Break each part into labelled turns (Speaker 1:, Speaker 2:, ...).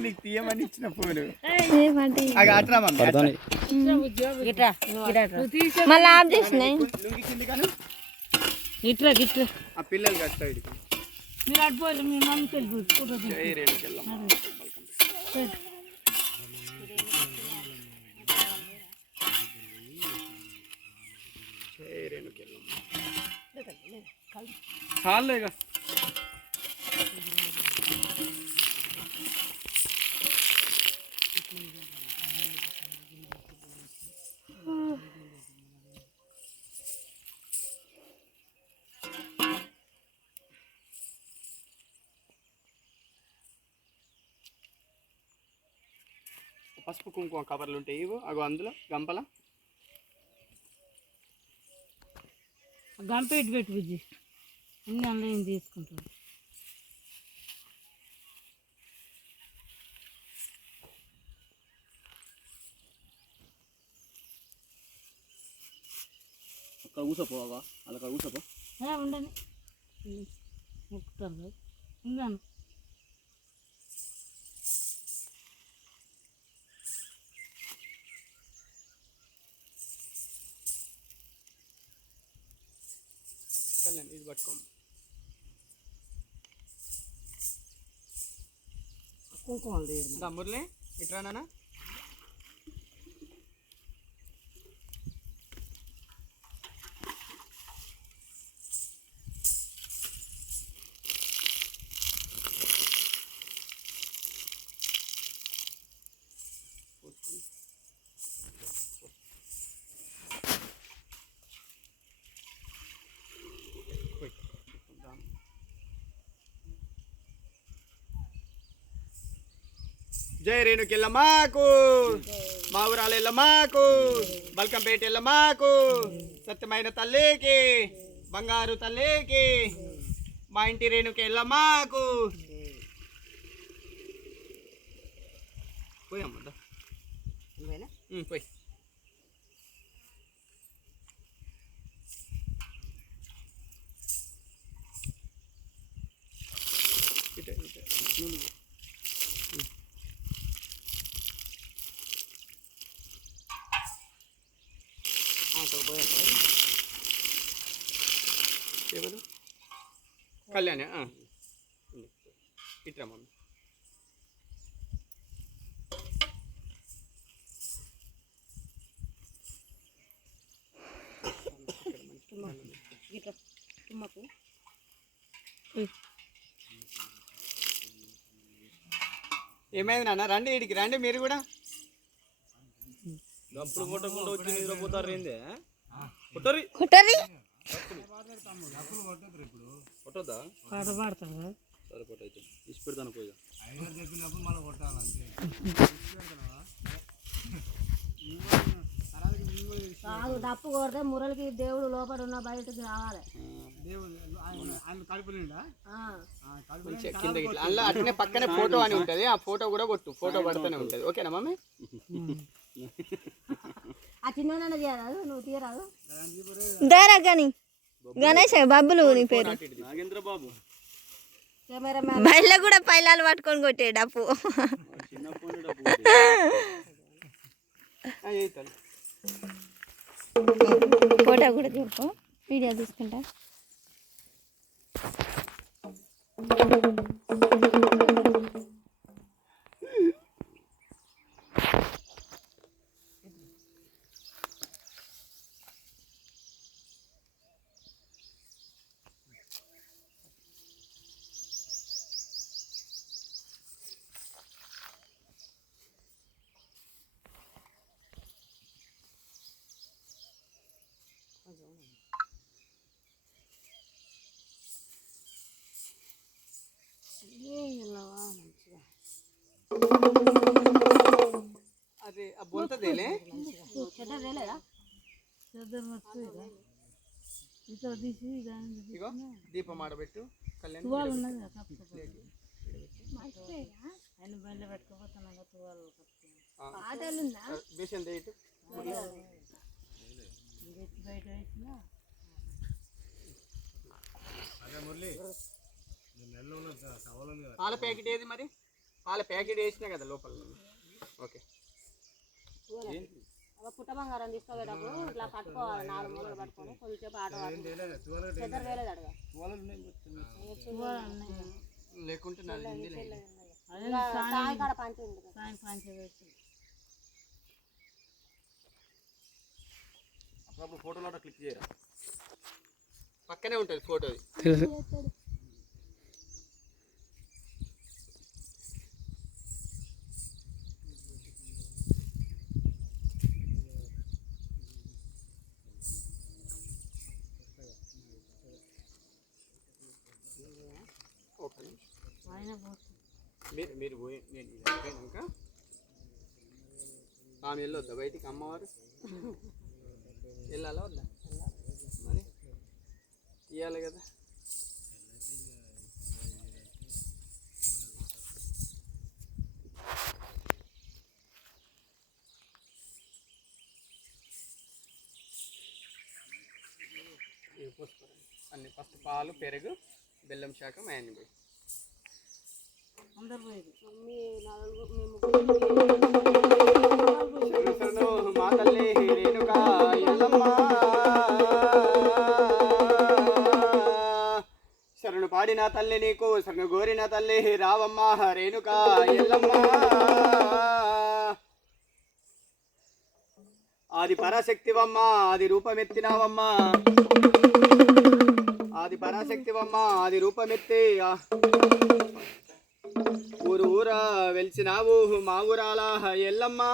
Speaker 1: నీకు తీయమని ఇచ్చిన ఫోన్.
Speaker 2: మళ్ళీ ఆఫ్ చేసినాయి
Speaker 3: గిట్రా గిట్రా
Speaker 1: ఆ పిల్లలు కష్టం
Speaker 3: మీరు అడిపోయి మీ మమ్మీకి
Speaker 1: పసుపు కుంకుమ కవర్లు ఉంటాయి. ఇవి అగో అందులో గంపల.
Speaker 3: గంప ఇటు పెట్టు బుజ్జి? అన్ని అందులో ఏం తీసుకుంటాను.
Speaker 1: అక్కడ కూసపోవా అలా కూసపో.
Speaker 3: ఏ, ఉండని. ముక్కుతాను.
Speaker 1: కళ్యాణ్ ఇది పట్టుకోమ్మ
Speaker 3: కుంకుమలు
Speaker 1: దా మురళి ఇట్రా నాన్న. జై రేణుకెళ్ళమాకు మా ఊరాలు వెళ్ళమాకు బల్కంపేట వెళ్ళమాకు సత్యమైన తల్లికి బంగారు తల్లికి మా ఇంటి రేణుకి వెళ్ళమాకు పోయమ్మా పోయి ఇటే ఇటే ముందుకు. ఎవరు కళ్యాణ్ ఇట్రా మమ్మీ.
Speaker 3: తుమ్మకు
Speaker 1: ఏమైంది నాన్న? రండి ఇడికి రండి మీరు కూడా.
Speaker 4: అప్పుడు కొట్టకుండా వచ్చి నిద్రపోతారు ఏంది? కొట్టరి
Speaker 2: కుట్టరి.
Speaker 4: కొట్టొద్దా?
Speaker 3: పాట పాడతాడు
Speaker 4: సరే కొట్ట అయితే ఇచ్చి పెడతాను పోయి
Speaker 3: కాదు డప్పు కొడితే మురళికి దేవుడు లోపల ఉన్న బయటకు రావాలి.
Speaker 1: అందులో పక్కనే ఫోటో అని ఉంటది. ఆ ఫోటో కూడా కొట్టు. ఫోటో పడుతూనే ఉంటది. ఓకేనా మమ్మీ?
Speaker 3: ఆ చిన్న తీయరాదు నువ్వు తీయరాదు.
Speaker 2: దారా కానీ గణేష్ బబ్బులు నీ పేరు.
Speaker 4: నాగేంద్ర బాబు
Speaker 2: కూడా పైలాలు పట్టుకొని కొట్టే డప్పు. ఫోటో కూడా చెప్పు వీడియో తీసుకుంటా.
Speaker 1: అదే ఆ బొంతదేలే
Speaker 3: చెడ్డదేలేదా చెడ్డ మర్చిపోయిరా ఇట్లా తీసి దాన్ని
Speaker 1: ఇగో దీపం ఆడబెట్టు కళ్యాణ్
Speaker 3: తువాలు ఉన్నది కదా కప్పుకోపోతే. ఆయన బండి పెట్టుకోపోతాను కదా తువాలు కప్పుకొని.
Speaker 1: బేషన్ దేటు
Speaker 3: ఇది ఎత్తి బయట వేసినా
Speaker 1: పాల ప్యాకెట్ ఏది మరి? పాల ప్యాకెట్ వేసినా కదా లోపల. ఓకే.
Speaker 3: పుట్ట బంగారం తీసుకోవేటప్పుడు ఇట్లా పట్టుకోవాలి నాలుగు మూలలు పట్టుకొని ఆట
Speaker 1: లేకుంటే
Speaker 3: పంచి ఉంది కదా.
Speaker 4: అప్పుడు ఫోటోలో క్లిక్ చేయరా?
Speaker 1: పక్కనే ఉంటుంది ఫోటోది. మీరు మీరు పోయి నేను ఇది అయిపోయినాక ఆమె వెళ్ళొద్దా బయటికి అమ్మవారు? వెళ్ళాలా వద్దా? మరి? ఇవ్వాలి కదా. అన్ని ఫస్ట్ పాలు పెరుగు బెల్లం శాఖం అయన్ని పోయి.
Speaker 3: మీ నలుగురు మీ ముగ్గురు
Speaker 1: శరణు శరణు మా తల్లి శరణు పాడిన తల్లి నీకు శరణు గోరిన తల్లి రావమ్మ రేణుక ఎల్లమ్మ. ఆది పరాశక్తివమ్మ ఆది రూపమెత్తినావమ్మ. ఆది పరాశక్తివమ్మ ఆది రూపమెత్తి వెలిచినావు వెలిసినావు ఎల్లమ్మా.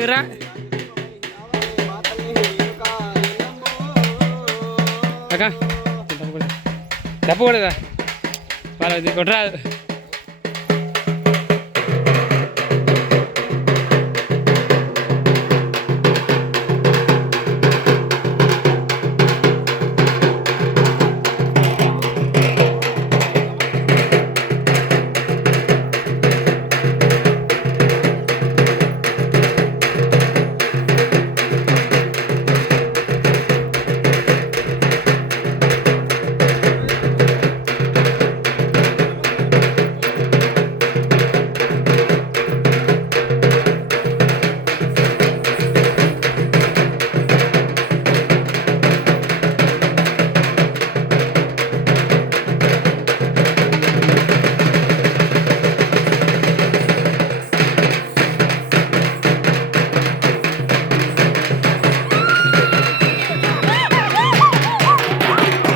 Speaker 2: దగ్గర. దగ్గర అక్క తప్పకూడదా వాళ్ళది కొట్టరాదు